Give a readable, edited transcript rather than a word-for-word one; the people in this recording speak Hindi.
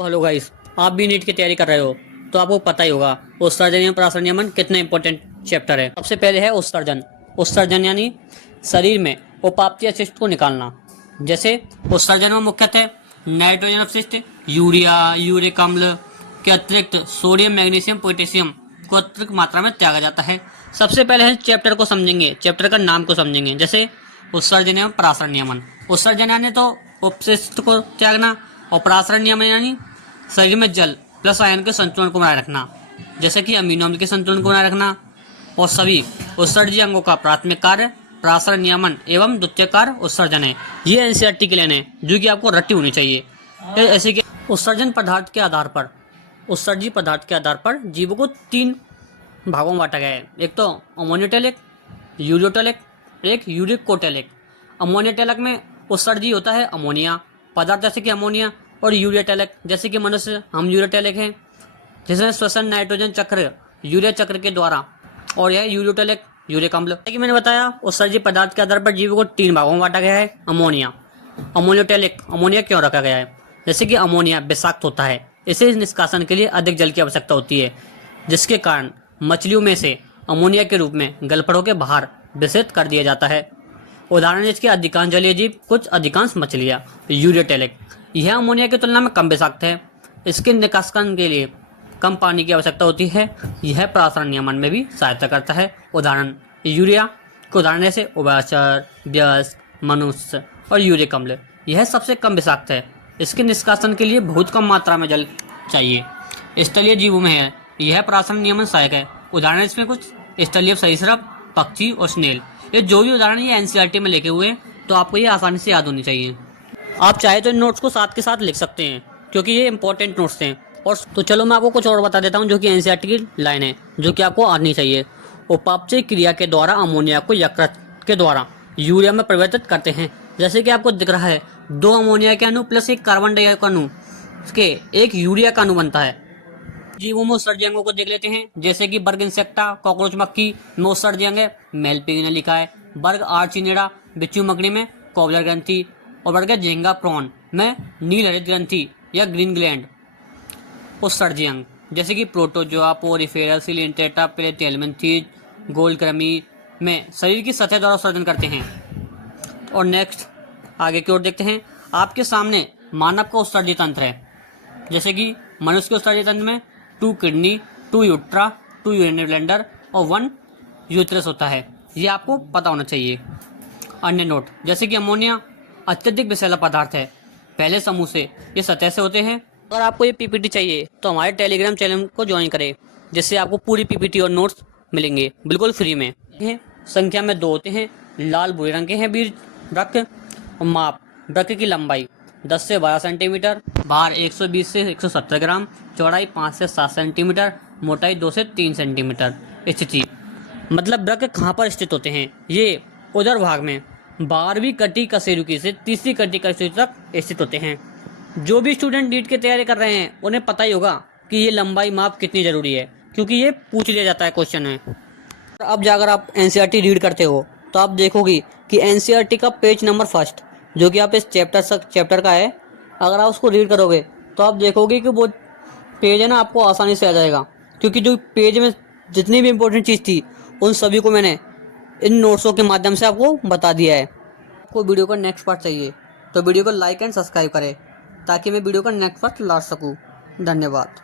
तो हेलो गाइस, आप भी नीट की तैयारी कर रहे हो तो आपको पता ही होगा उत्सर्जन एवं परासरण नियमन कितना इंपॉर्टेंट चैप्टर है। सबसे पहले है उत्सर्जन। उत्सर्जन यानी शरीर में उपापचय अपशिष्ट को निकालना। जैसे उत्सर्जन में मुख्यतः नाइट्रोजन अपशिष्ट, यूरिया, यूरिक अम्ल के अतिरिक्त सोडियम, मैग्नीशियम, पोटेशियम को अतिरिक्त मात्रा में त्यागा जाता है। सबसे पहले हम चैप्टर को समझेंगे, चैप्टर का नाम को समझेंगे। जैसे उत्सर्जन एवं परासरण नियमन। उत्सर्जन यानी तो अपशिष्ट को त्यागना, और परासरण नियमन यानी शरीर में जल प्लस आयन के संतुलन को बनाए रखना, जैसे कि अमीनो अम्ल के संतुलन को बनाए रखना। और सभी उत्सर्जी अंगों का प्राथमिक कार्य परासरण नियमन एवं द्वितीय कार्य उत्सर्जन है। ये एनसीईआरटी की लाइन है जो कि आपको रट्टी होनी चाहिए। ऐसे कि उत्सर्जन पदार्थ के आधार पर, उत्सर्जी पदार्थ के आधार पर जीवों को 3 भागों में बांटा गया है। एक तो अमोनियोटैलिक, यूरियोटैलिक, एक यूरिक कोटैलिक। अमोनियोटैलिक में उत्सर्जी होता है अमोनिया पदार्थ, जैसे कि अमोनिया। और यूरियोटैलिक जैसे कि मनुष्य, हम यूरियोटैलिक हैं, जिसमें श्वसन नाइट्रोजन चक्र यूरिया चक्र के द्वारा। और यह यूरियोटैलिक यूरिक अम्ल। जैसे कि मैंने बताया, उत्सर्जी पदार्थ के आधार पर जीवों को 3 भागों में बांटा गया है। अमोनिया, अमोनियोटैलिक, अमोनिया क्यों रखा गया है? जैसे कि अमोनिया विषाक्त होता है, इसे निष्कासन के लिए अधिक जल की आवश्यकता होती है, जिसके कारण मछलियों में से अमोनिया के रूप में गलफड़ों के बाहर विसर्जित कर दिया जाता है। उदाहरण इसके अधिकांश जलीय जीव, कुछ अधिकांश मछलियाँ। यूरियोटैलिक, यह अमोनिया की तुलना में कम विषाक्त है, इसके निष्कासन के लिए कम पानी की आवश्यकता होती है। यह परासरण नियमन में भी सहायता करता है। उदाहरण यूरिया के उदाहरण जैसे उभयचर, वयस्क, मनुष्य और यूरिक अम्ल। यह सबसे कम विषाक्त है, इसके निष्कासन के लिए बहुत कम मात्रा में जल चाहिए। स्थलीय जीवों में है यह परासरण नियमन सहायक है। उदाहरण इसमें कुछ स्थलीय सरीसृप, पक्षी और स्नेल। ये जो भी उदाहरण ये एनसीईआरटी में लिखे हुए हैं, तो आपको ये आसानी से याद होनी चाहिए। आप चाहे तो इन नोट्स को साथ के साथ लिख सकते हैं, क्योंकि ये इंपॉर्टेंट नोट्स हैं। और तो चलो मैं आपको कुछ और बता देता हूँ जो कि एनसीईआरटी की लाइन है, जो कि आपको आनी चाहिए। उपापचय क्रिया के द्वारा अमोनिया को यकृत के द्वारा यूरिया में परिवर्तित करते हैं। जैसे कि आपको दिख रहा है, 2 अमोनिया के अणु प्लस 1 कार्बन डाइऑक्साइड अणु के एक यूरिया का अणु बनता है। जीवों में उत्सर्जी अंगों को देख लेते हैं। जैसे कि वर्ग इंसेक्टा, कॉकरोच मक्खी में उत्सर्जी अंग है मेलपिग ने लिखा है। वर्ग आर्चिनिडा, बिच्छू मकड़ी में कॉबलर ग्रंथि। और वर्ग झींगा प्रॉन में नील हरित ग्रंथि या ग्रीन ग्लैंड उत्सर्जी अंग। जैसे कि प्रोटोजोआ, पोरिफेरस, सिलिंट्रेटा, प्लेटिहेल्मिन्थीज, गोल्ड कृमि में शरीर की सतह द्वारा उत्सर्जन करते हैं। और नेक्स्ट आगे की ओर देखते हैं। आपके सामने मानव का उत्सर्जी तंत्र है। जैसे कि मनुष्य के उत्सर्जी तंत्र में 2 किडनी, 2 यूट्रा, 2 यूरिनरी ब्लैंडर और 1 यूट्रस होता है। ये आपको पता होना चाहिए। अन्य नोट, जैसे कि अमोनिया अत्यधिक विषैला पदार्थ है, पहले समूह से ये सतह से होते हैं। अगर आपको ये पीपीटी चाहिए तो हमारे टेलीग्राम चैनल को ज्वाइन करें, जिससे आपको पूरी पीपीटी और नोट्स मिलेंगे बिल्कुल फ्री में। संख्या में 2 होते हैं, लाल भूरे रंग के हैं बीज वृक्क। और माप, वृक्क की लंबाई 10 से 12 सेंटीमीटर, भार 120 से 170 ग्राम, चौड़ाई 5 से 7 सेंटीमीटर, मोटाई 2 से 3 सेंटीमीटर। स्थिति मतलब वृक्क कहाँ पर स्थित होते हैं? ये उदर भाग में 12वीं कटी कशेरुकी से 30वीं कटी कशेरुकी तक स्थित होते हैं। जो भी स्टूडेंट नीट की तैयारी कर रहे हैं उन्हें पता ही होगा कि ये लंबाई माप कितनी ज़रूरी है, क्योंकि ये पूछ लिया जाता है क्वेश्चन में। अब जाकर आप एनसीईआरटी रीड करते हो तो आप देखोगी कि एनसीईआरटी का पेज नंबर 1 जो कि आप इस चैप्टर का है, अगर आप उसको रीड करोगे तो आप देखोगे कि वो पेज है ना आपको आसानी से आ जाएगा, क्योंकि जो पेज में जितनी भी इम्पोर्टेंट चीज़ थी उन सभी को मैंने इन नोट्सों के माध्यम से आपको बता दिया है। आपको वीडियो का नेक्स्ट पार्ट चाहिए तो वीडियो को लाइक एंड सब्सक्राइब करें, ताकि मैं वीडियो का नेक्स्ट पार्ट ला सकूँ। धन्यवाद।